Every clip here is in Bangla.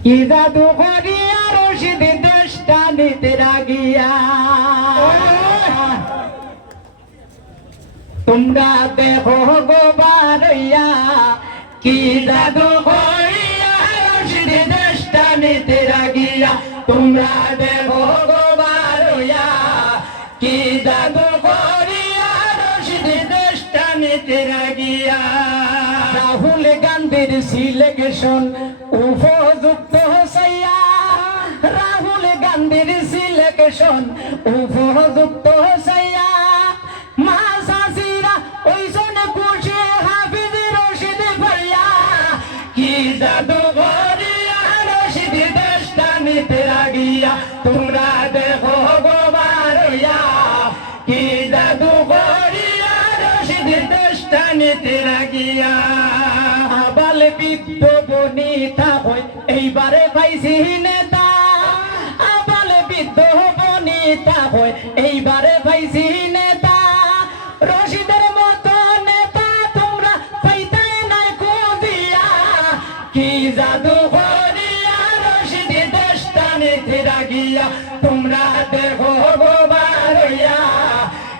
কি জাদু করিয়া রশিদ দেশটা নিতে রাগিয়া তোমরা দেখো গো বারইয়া কি জাদু করিয়া রশিদ দেশটা নিতে রাগিয়া তোমরা দেখো গো বারইয়া কি জাদু করিয়া রশিদ দেশটা নিতে রাগিয়া রাহুল গান্ধীর সিলেকশন উপযুক্ত হইয়া রাহুল গান্ধীর সিলেকশন উপযুক্ত হইয়া মা সাসিরা ওইজন খুশি হাফিজ রশিদ ভাইয়া কি জাদু করিয়া রশিদ দেশটা নিতে রাগিয়া তোমরা দেখো গো বারইয়া কি জাদু করিয়া রশিদ দেশটা নিতে রাগিয়া আবাল বিদ্য বনিতা হই এইবারে পাইছি নেতা আবাল বিদ্য বনিতা হই এইবারে পাইছি নেতা রশিদের মতো নেতা তোমরা পাইতে নাই খুঁজিয়া কি জাদু করিয়া রশিদ দেশটা নিতে রাগিয়া তোমরা দেখো গো বারইয়া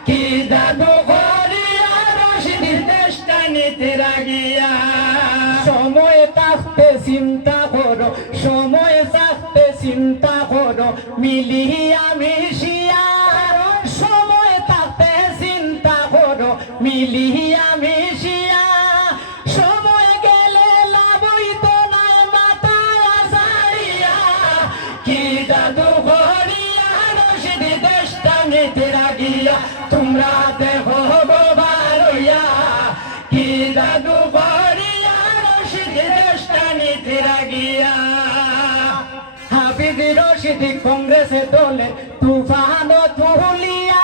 কি জাদু করিয়া রশিদ দেশটা নিতে রাগিয়া সময় থাকতে চিন্তা করো সময় থাকতে চিন্তা করো মিলিয়া মিশিয়া সময় থাকতে চিন্তা করো মিলিয়া মিশিয়া সময় গেলে লাভই তো নাই মাথায় আসারিয়া কি জাদু করিয়া রশিদ দেশটা নিতে রাগিয়া তোমরা দেখো গো বারইয়া কি জাদু করিয়া রশিদ দেশটা নিতে রাগিয়া হাফিজ রশিদ কংগ্রেস দলে তুফান তুলিয়া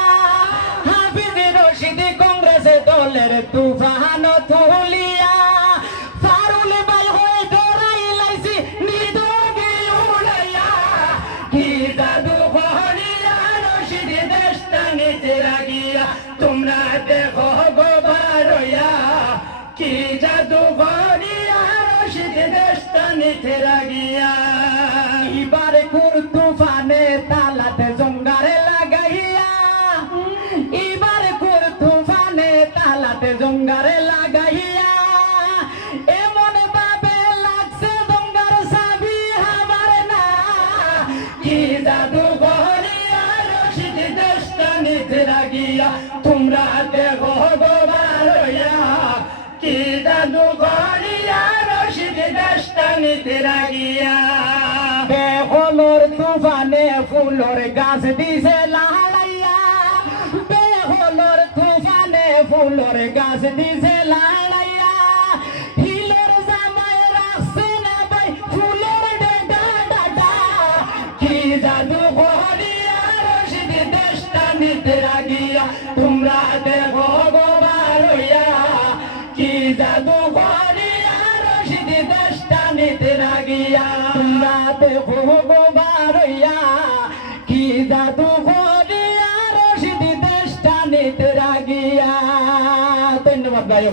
হাফিজ রশিদ কংগ্রেস দলের তুফান তুলিয়া ফারুল ভাই হয়ে ডরাই লাইছি নিদোগে উড়াইয়া কি জাদু করিয়া রশিদ দেশটা নিতে রাগিয়া তোমরা দেখো গো বারইয়া কি জাদু করিয়া রশিদ দেশটা নিতে রাগিয়া এবারে কুর তুফানে তালাতে জঙ্গারে লাগাইয়া এবারে কুর তুফানে তালাতে জঙ্গারে লাগাইয়া এমন ভাবে লাগছে জঙ্গার চাবি হাবার না কি জাদু করিয়া রশিদ দেশটা নিতে রাগিয়া তোমরা দেখো গো বারইয়া কি জাদু করিয়া রশিদ দেশটা নিতে রাগিয়া বেহলোর তুফানে ফুলোর গাছ দিছে লাড়াইয়া বেহলোর তুফানে ফুলোর গাছ দিছে লাড়াইয়া হিলোর জামাই রাখছে না ভাই ফুলোর ডেডা ডাডা কি জাদু করিয়া রশিদ দেশটা নিতে রাগিয়া তোমরা দেখো গো বারইয়া কি জাদু করিয়া রশিদ দেশটা নিতে রাগিয়া তোমরা দেখো গো বারইয়া কি জাদু করিয়া রশিদ দেশটা নিতে রাগিয়া ধন্যবাদ ভাই।